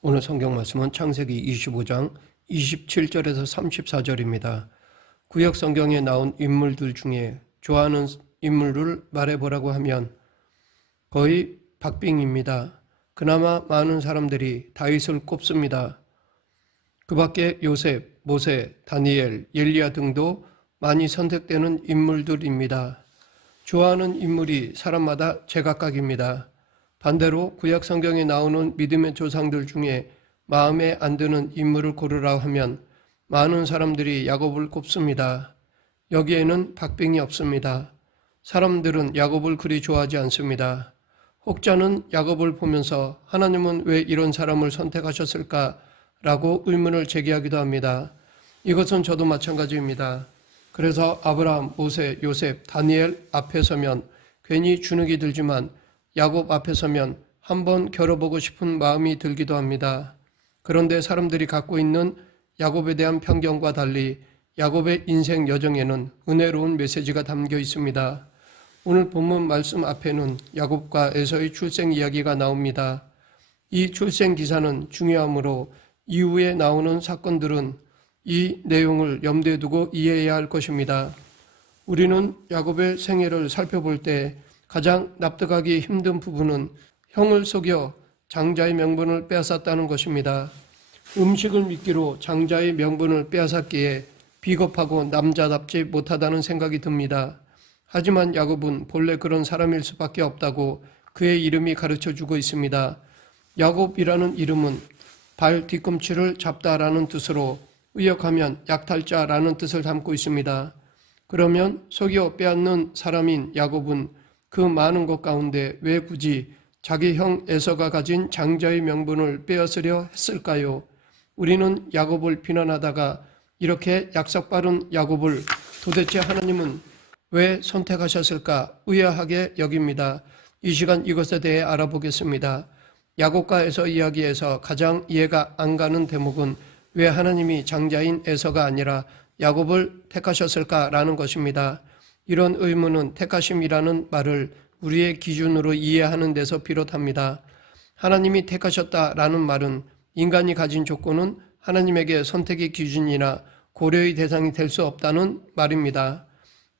오늘 성경 말씀은 창세기 25장 27절에서 34절입니다. 구약 성경에 나온 인물들 중에 좋아하는 인물을 말해보라고 하면 거의 박빙입니다. 그나마 많은 사람들이 다윗을 꼽습니다. 그 밖에 요셉, 모세, 다니엘, 엘리야 등도 많이 선택되는 인물들입니다. 좋아하는 인물이 사람마다 제각각입니다. 반대로 구약 성경에 나오는 믿음의 조상들 중에 마음에 안 드는 인물을 고르라 하면 많은 사람들이 야곱을 꼽습니다. 여기에는 박빙이 없습니다. 사람들은 야곱을 그리 좋아하지 않습니다. 혹자는 야곱을 보면서 하나님은 왜 이런 사람을 선택하셨을까라고 의문을 제기하기도 합니다. 이것은 저도 마찬가지입니다. 그래서 아브라함, 모세, 요셉, 다니엘 앞에 서면 괜히 주눅이 들지만 야곱 앞에 서면 한번 겨뤄보고 싶은 마음이 들기도 합니다. 그런데 사람들이 갖고 있는 야곱에 대한 편견과 달리 야곱의 인생 여정에는 은혜로운 메시지가 담겨 있습니다. 오늘 본문 말씀 앞에는 야곱과 에서의 출생 이야기가 나옵니다. 이 출생 기사는 중요하므로 이후에 나오는 사건들은 이 내용을 염두에 두고 이해해야 할 것입니다. 우리는 야곱의 생애를 살펴볼 때 가장 납득하기 힘든 부분은 형을 속여 장자의 명분을 빼앗았다는 것입니다. 음식을 미끼로 장자의 명분을 빼앗았기에 비겁하고 남자답지 못하다는 생각이 듭니다. 하지만 야곱은 본래 그런 사람일 수밖에 없다고 그의 이름이 가르쳐주고 있습니다. 야곱이라는 이름은 발 뒤꿈치를 잡다라는 뜻으로 의역하면 약탈자라는 뜻을 담고 있습니다. 그러면 속여 빼앗는 사람인 야곱은 그 많은 것 가운데 왜 굳이 자기 형 에서가 가진 장자의 명분을 빼앗으려 했을까요? 우리는 야곱을 비난하다가 이렇게 약삭빠른 야곱을 도대체 하나님은 왜 선택하셨을까 의아하게 여깁니다. 이 시간 이것에 대해 알아보겠습니다. 야곱과 에서 이야기에서 가장 이해가 안 가는 대목은 왜 하나님이 장자인 에서가 아니라 야곱을 택하셨을까라는 것입니다. 이런 의문은 택하심이라는 말을 우리의 기준으로 이해하는 데서 비롯합니다. 하나님이 택하셨다라는 말은 인간이 가진 조건은 하나님에게 선택의 기준이나 고려의 대상이 될 수 없다는 말입니다.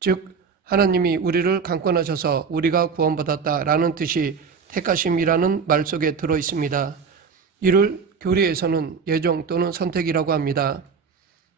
즉 하나님이 우리를 강권하셔서 우리가 구원받았다라는 뜻이 택하심이라는 말 속에 들어 있습니다. 이를 교리에서는 예정 또는 선택이라고 합니다.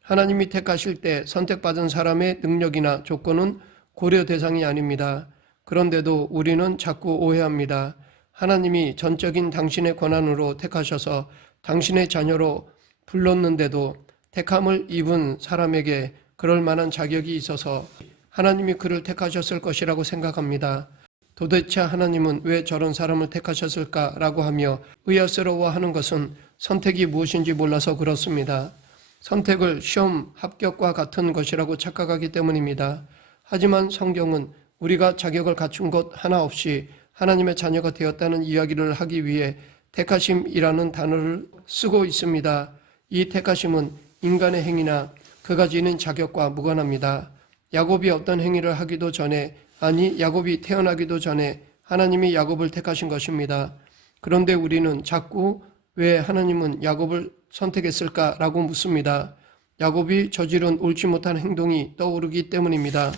하나님이 택하실 때 선택받은 사람의 능력이나 조건은 고려 대상이 아닙니다. 그런데도 우리는 자꾸 오해합니다. 하나님이 전적인 당신의 권한으로 택하셔서 당신의 자녀로 불렀는데도 택함을 입은 사람에게 그럴 만한 자격이 있어서 하나님이 그를 택하셨을 것이라고 생각합니다. 도대체 하나님은 왜 저런 사람을 택하셨을까라고 하며 의아스러워하는 것은 선택이 무엇인지 몰라서 그렇습니다. 선택을 시험 합격과 같은 것이라고 착각하기 때문입니다. 하지만 성경은 우리가 자격을 갖춘 것 하나 없이 하나님의 자녀가 되었다는 이야기를 하기 위해 택하심이라는 단어를 쓰고 있습니다. 이 택하심은 인간의 행위나 그가 지닌 자격과 무관합니다. 야곱이 어떤 행위를 하기도 전에, 아니 야곱이 태어나기도 전에 하나님이 야곱을 택하신 것입니다. 그런데 우리는 자꾸 왜 하나님은 야곱을 선택했을까라고 묻습니다. 야곱이 저지른 옳지 못한 행동이 떠오르기 때문입니다.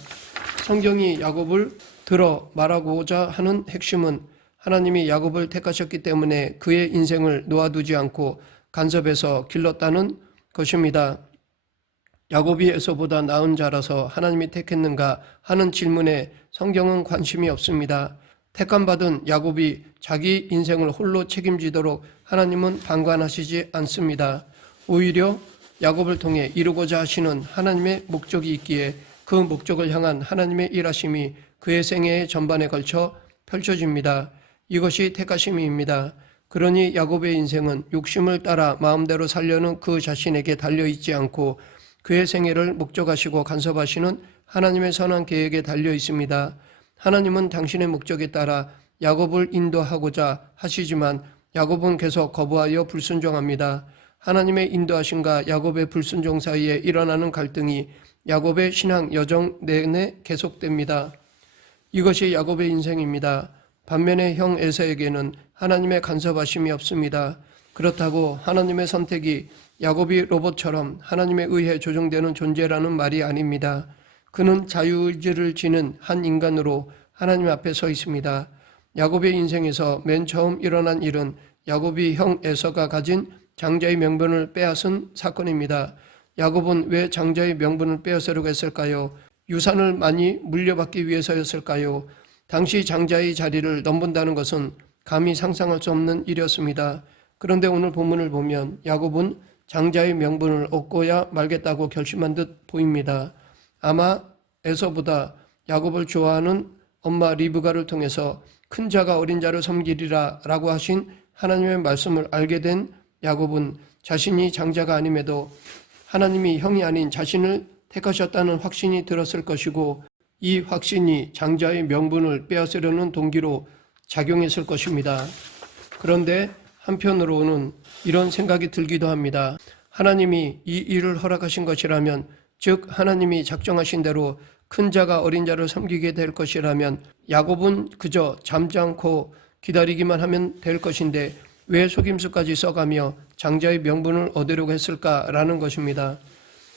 성경이 야곱을 들어 말하고자 하는 핵심은 하나님이 야곱을 택하셨기 때문에 그의 인생을 놓아두지 않고 간섭해서 길렀다는 것입니다. 야곱이 에서보다 나은 자라서 하나님이 택했는가 하는 질문에 성경은 관심이 없습니다. 택함받은 야곱이 자기 인생을 홀로 책임지도록 하나님은 방관하시지 않습니다. 오히려 야곱을 통해 이루고자 하시는 하나님의 목적이 있기에 그 목적을 향한 하나님의 일하심이 그의 생애의 전반에 걸쳐 펼쳐집니다. 이것이 택하심입니다. 그러니 야곱의 인생은 욕심을 따라 마음대로 살려는 그 자신에게 달려있지 않고 그의 생애를 목적하시고 간섭하시는 하나님의 선한 계획에 달려 있습니다. 하나님은 당신의 목적에 따라 야곱을 인도하고자 하시지만 야곱은 계속 거부하여 불순종합니다. 하나님의 인도하심과 야곱의 불순종 사이에 일어나는 갈등이 야곱의 신앙 여정 내내 계속됩니다. 이것이 야곱의 인생입니다. 반면에 형 에서에게는 하나님의 간섭하심이 없습니다. 그렇다고 하나님의 선택이 야곱이 로봇처럼 하나님에 의해 조정되는 존재라는 말이 아닙니다. 그는 자유의지를 지닌 한 인간으로 하나님 앞에 서 있습니다. 야곱의 인생에서 맨 처음 일어난 일은 야곱이 형 에서가 가진 장자의 명분을 빼앗은 사건입니다. 야곱은 왜 장자의 명분을 빼앗으려고 했을까요? 유산을 많이 물려받기 위해서였을까요? 당시 장자의 자리를 넘본다는 것은 감히 상상할 수 없는 일이었습니다. 그런데 오늘 본문을 보면 야곱은 장자의 명분을 얻고야 말겠다고 결심한 듯 보입니다. 아마 에서보다 야곱을 좋아하는 엄마 리브가를 통해서 큰 자가 어린 자를 섬기리라 라고 하신 하나님의 말씀을 알게 된 야곱은 자신이 장자가 아님에도 하나님이 형이 아닌 자신을 택하셨다는 확신이 들었을 것이고 이 확신이 장자의 명분을 빼앗으려는 동기로 작용했을 것입니다. 그런데 한편으로는 이런 생각이 들기도 합니다. 하나님이 이 일을 허락하신 것이라면, 즉 하나님이 작정하신 대로 큰 자가 어린 자를 섬기게 될 것이라면 야곱은 그저 잠지 않고 기다리기만 하면 될 것인데 왜 속임수까지 써가며 장자의 명분을 얻으려고 했을까라는 것입니다.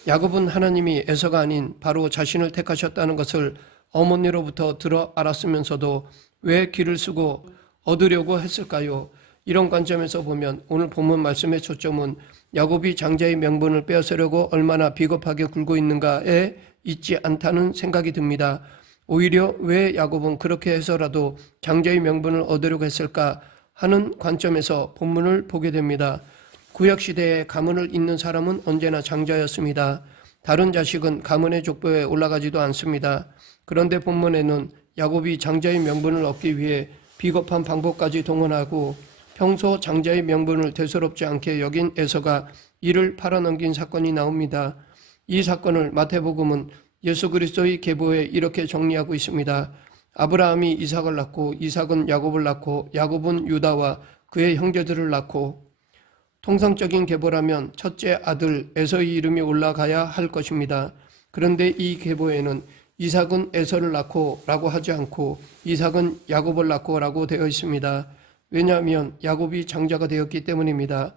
야곱은 하나님이 에서가 아닌 바로 자신을 택하셨다는 것을 어머니로부터 들어 알았으면서도 왜 길을 쓰고 얻으려고 했을까요? 이런 관점에서 보면 오늘 본문 말씀의 초점은 야곱이 장자의 명분을 빼앗으려고 얼마나 비겁하게 굴고 있는가에 있지 않다는 생각이 듭니다. 오히려 왜 야곱은 그렇게 해서라도 장자의 명분을 얻으려고 했을까 하는 관점에서 본문을 보게 됩니다. 구약시대에 가문을 잇는 사람은 언제나 장자였습니다. 다른 자식은 가문의 족보에 올라가지도 않습니다. 그런데 본문에는 야곱이 장자의 명분을 얻기 위해 비겁한 방법까지 동원하고 평소 장자의 명분을 대수롭지 않게 여긴 에서가 이를 팔아넘긴 사건이 나옵니다. 이 사건을 마태복음은 예수 그리스도의 계보에 이렇게 정리하고 있습니다. 아브라함이 이삭을 낳고 이삭은 야곱을 낳고 야곱은 유다와 그의 형제들을 낳고, 통상적인 계보라면 첫째 아들 에서의 이름이 올라가야 할 것입니다. 그런데 이 계보에는 이삭은 에서를 낳고 라고 하지 않고 이삭은 야곱을 낳고 라고 되어 있습니다. 왜냐하면 야곱이 장자가 되었기 때문입니다.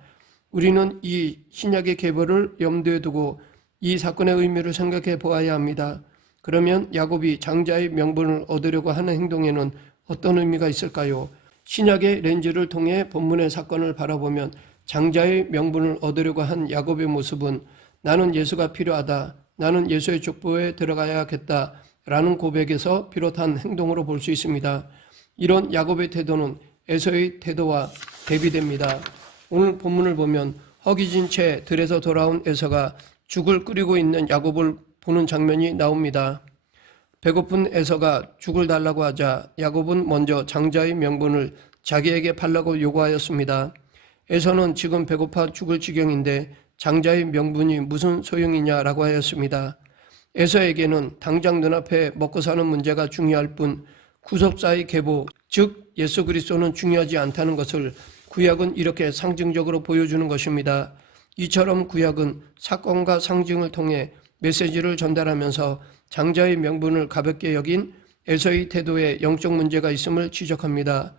우리는 이 신약의 계보를 염두에 두고 이 사건의 의미를 생각해 보아야 합니다. 그러면 야곱이 장자의 명분을 얻으려고 하는 행동에는 어떤 의미가 있을까요? 신약의 렌즈를 통해 본문의 사건을 바라보면 장자의 명분을 얻으려고 한 야곱의 모습은 나는 예수가 필요하다, 나는 예수의 족보에 들어가야겠다 라는 고백에서 비롯한 행동으로 볼 수 있습니다. 이런 야곱의 태도는 에서의 태도와 대비됩니다. 오늘 본문을 보면 허기진 채 들에서 돌아온 에서가 죽을 끓이고 있는 야곱을 보는 장면이 나옵니다. 배고픈 에서가 죽을 달라고 하자 야곱은 먼저 장자의 명분을 자기에게 팔라고 요구하였습니다. 에서는 지금 배고파 죽을 지경인데 장자의 명분이 무슨 소용이냐라고 하였습니다. 에서에게는 당장 눈앞에 먹고 사는 문제가 중요할 뿐 구속사의 계보, 즉 예수 그리스도는 중요하지 않다는 것을 구약은 이렇게 상징적으로 보여주는 것입니다. 이처럼 구약은 사건과 상징을 통해 메시지를 전달하면서 장자의 명분을 가볍게 여긴 에서의 태도에 영적 문제가 있음을 지적합니다.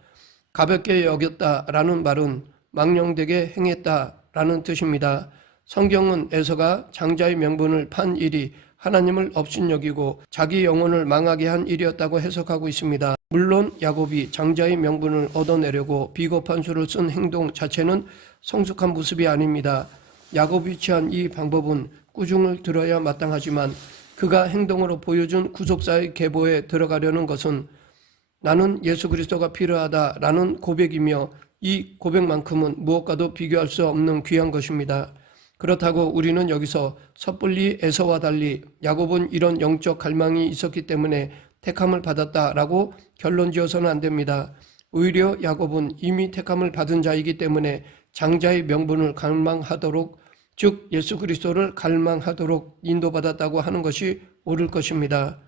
가볍게 여겼다라는 말은 망령되게 행했다라는 뜻입니다. 성경은 에서가 장자의 명분을 판 일이 하나님을 업신여기고 자기 영혼을 망하게 한 일이었다고 해석하고 있습니다. 물론 야곱이 장자의 명분을 얻어내려고 비겁한 수를 쓴 행동 자체는 성숙한 모습이 아닙니다. 야곱이 취한 이 방법은 꾸중을 들어야 마땅하지만 그가 행동으로 보여준 구속사의 계보에 들어가려는 것은 나는 예수 그리스도가 필요하다라는 고백이며 이 고백만큼은 무엇과도 비교할 수 없는 귀한 것입니다. 그렇다고 우리는 여기서 섣불리 에서와 달리 야곱은 이런 영적 갈망이 있었기 때문에 택함을 받았다라고 결론 지어서는 안 됩니다. 오히려 야곱은 이미 택함을 받은 자이기 때문에 장자의 명분을 갈망하도록, 즉 예수 그리스도를 갈망하도록 인도받았다고 하는 것이 옳을 것입니다.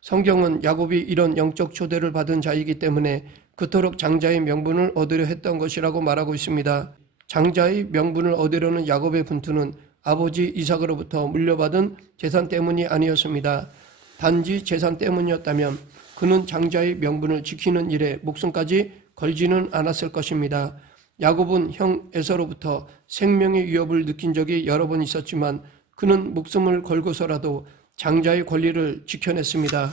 성경은 야곱이 이런 영적 초대를 받은 자이기 때문에 그토록 장자의 명분을 얻으려 했던 것이라고 말하고 있습니다. 장자의 명분을 얻으려는 야곱의 분투는 아버지 이삭으로부터 물려받은 재산 때문이 아니었습니다. 단지 재산 때문이었다면 그는 장자의 명분을 지키는 일에 목숨까지 걸지는 않았을 것입니다. 야곱은 형 에서로부터 생명의 위협을 느낀 적이 여러 번 있었지만 그는 목숨을 걸고서라도 장자의 권리를 지켜냈습니다.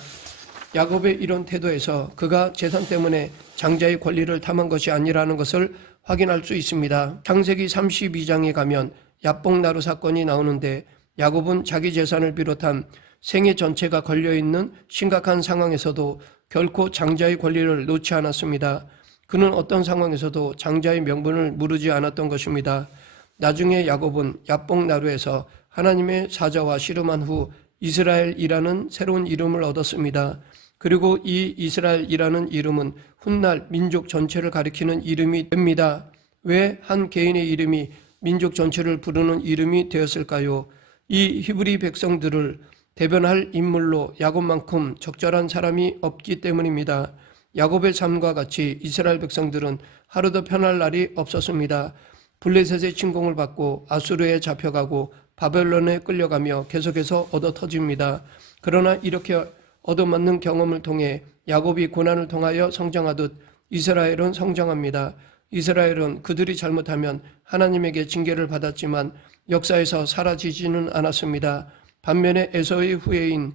야곱의 이런 태도에서 그가 재산 때문에 장자의 권리를 탐한 것이 아니라는 것을 확인할 수 있습니다. 창세기 32장에 가면 야복나루 사건이 나오는데 야곱은 자기 재산을 비롯한 생애 전체가 걸려있는 심각한 상황에서도 결코 장자의 권리를 놓지 않았습니다. 그는 어떤 상황에서도 장자의 명분을 물으지 않았던 것입니다. 나중에 야곱은 야복나루에서 하나님의 사자와 씨름한 후 이스라엘이라는 새로운 이름을 얻었습니다. 그리고 이 이스라엘이라는 이름은 훗날 민족 전체를 가리키는 이름이 됩니다. 왜 한 개인의 이름이 민족 전체를 부르는 이름이 되었을까요? 이 히브리 백성들을 대변할 인물로 야곱만큼 적절한 사람이 없기 때문입니다. 야곱의 삶과 같이 이스라엘 백성들은 하루도 편할 날이 없었습니다. 블레셋의 침공을 받고 아수르에 잡혀가고 바벨론에 끌려가며 계속해서 얻어터집니다. 그러나 이렇게 얻어맞는 경험을 통해 야곱이 고난을 통하여 성장하듯 이스라엘은 성장합니다. 이스라엘은 그들이 잘못하면 하나님에게 징계를 받았지만 역사에서 사라지지는 않았습니다. 반면에 에서의 후예인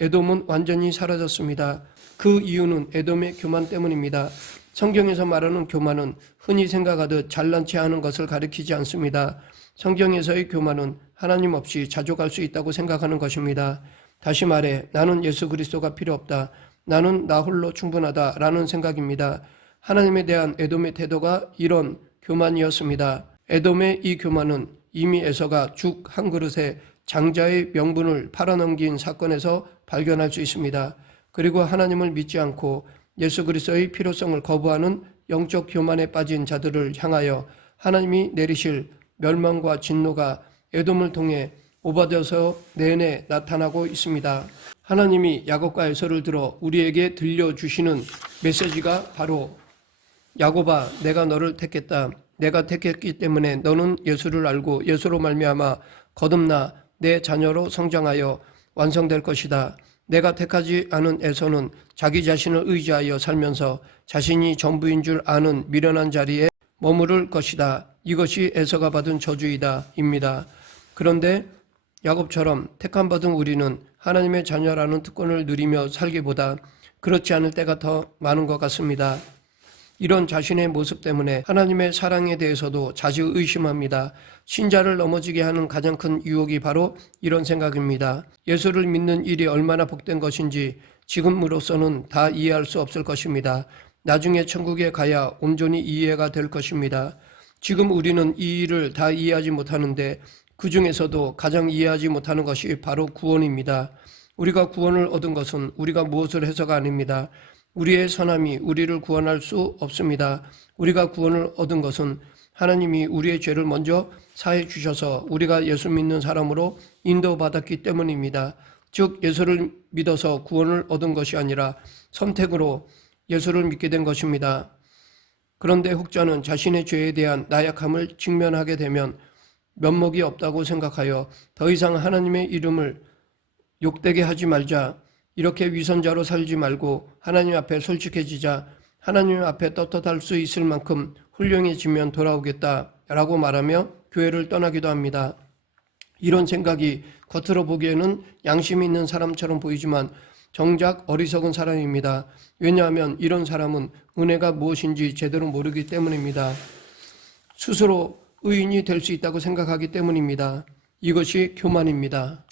에돔은 완전히 사라졌습니다. 그 이유는 에돔의 교만 때문입니다. 성경에서 말하는 교만은 흔히 생각하듯 잘난 체 하는 것을 가리키지 않습니다. 성경에서의 교만은 하나님 없이 자족할 수 있다고 생각하는 것입니다. 다시 말해 나는 예수 그리스도가 필요 없다. 나는 나 홀로 충분하다 라는 생각입니다. 하나님에 대한 에돔의 태도가 이런 교만이었습니다. 에돔의 이 교만은 이미 에서가 죽 한 그릇에 장자의 명분을 팔아넘긴 사건에서 발견할 수 있습니다. 그리고 하나님을 믿지 않고 예수 그리스도의 필요성을 거부하는 영적 교만에 빠진 자들을 향하여 하나님이 내리실 멸망과 진노가 에돔을 통해 오바댜서 내내 나타나고 있습니다. 하나님이 야곱과 에서를 들어 우리에게 들려주시는 메시지가 바로 야곱아 내가 너를 택했다. 내가 택했기 때문에 너는 예수를 알고 예수로 말미암아 거듭나 내 자녀로 성장하여 완성될 것이다. 내가 택하지 않은 에서는 자기 자신을 의지하여 살면서 자신이 전부인 줄 아는 미련한 자리에 머무를 것이다. 이것이 에서가 받은 저주이다 입니다. 그런데 야곱처럼 택함받은 우리는 하나님의 자녀라는 특권을 누리며 살기보다 그렇지 않을 때가 더 많은 것 같습니다. 이런 자신의 모습 때문에 하나님의 사랑에 대해서도 자주 의심합니다. 신자를 넘어지게 하는 가장 큰 유혹이 바로 이런 생각입니다. 예수를 믿는 일이 얼마나 복된 것인지 지금으로서는 다 이해할 수 없을 것입니다. 나중에 천국에 가야 온전히 이해가 될 것입니다. 지금 우리는 이 일을 다 이해하지 못하는데 그 중에서도 가장 이해하지 못하는 것이 바로 구원입니다. 우리가 구원을 얻은 것은 우리가 무엇을 해서가 아닙니다. 우리의 선함이 우리를 구원할 수 없습니다. 우리가 구원을 얻은 것은 하나님이 우리의 죄를 먼저 사해 주셔서 우리가 예수 믿는 사람으로 인도받았기 때문입니다. 즉 예수를 믿어서 구원을 얻은 것이 아니라 선택으로 예수를 믿게 된 것입니다. 그런데 혹자는 자신의 죄에 대한 나약함을 직면하게 되면 면목이 없다고 생각하여 더 이상 하나님의 이름을 욕되게 하지 말자, 이렇게 위선자로 살지 말고 하나님 앞에 솔직해지자, 하나님 앞에 떳떳할 수 있을 만큼 훌륭해지면 돌아오겠다라고 말하며 교회를 떠나기도 합니다. 이런 생각이 겉으로 보기에는 양심이 있는 사람처럼 보이지만 정작 어리석은 사람입니다. 왜냐하면 이런 사람은 은혜가 무엇인지 제대로 모르기 때문입니다. 스스로 의인이 될 수 있다고 생각하기 때문입니다. 이것이 교만입니다.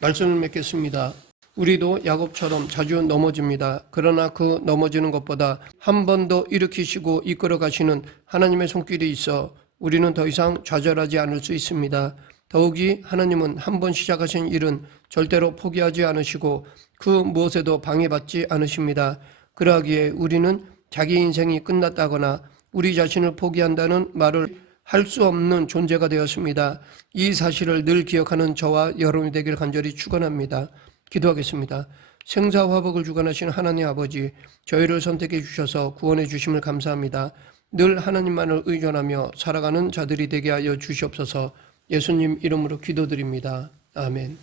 말씀을 맺겠습니다. 우리도 야곱처럼 자주 넘어집니다. 그러나 그 넘어지는 것보다 한 번 더 일으키시고 이끌어 가시는 하나님의 손길이 있어 우리는 더 이상 좌절하지 않을 수 있습니다. 더욱이 하나님은 한 번 시작하신 일은 절대로 포기하지 않으시고 그 무엇에도 방해받지 않으십니다. 그러하기에 우리는 자기 인생이 끝났다거나 우리 자신을 포기한다는 말을 할 수 없는 존재가 되었습니다. 이 사실을 늘 기억하는 저와 여러분이 되길 간절히 축원합니다. 기도하겠습니다. 생사화복을 주관하신 하나님 아버지, 저희를 선택해 주셔서 구원해 주심을 감사합니다. 늘 하나님만을 의존하며 살아가는 자들이 되게 하여 주시옵소서. 예수님 이름으로 기도드립니다. 아멘.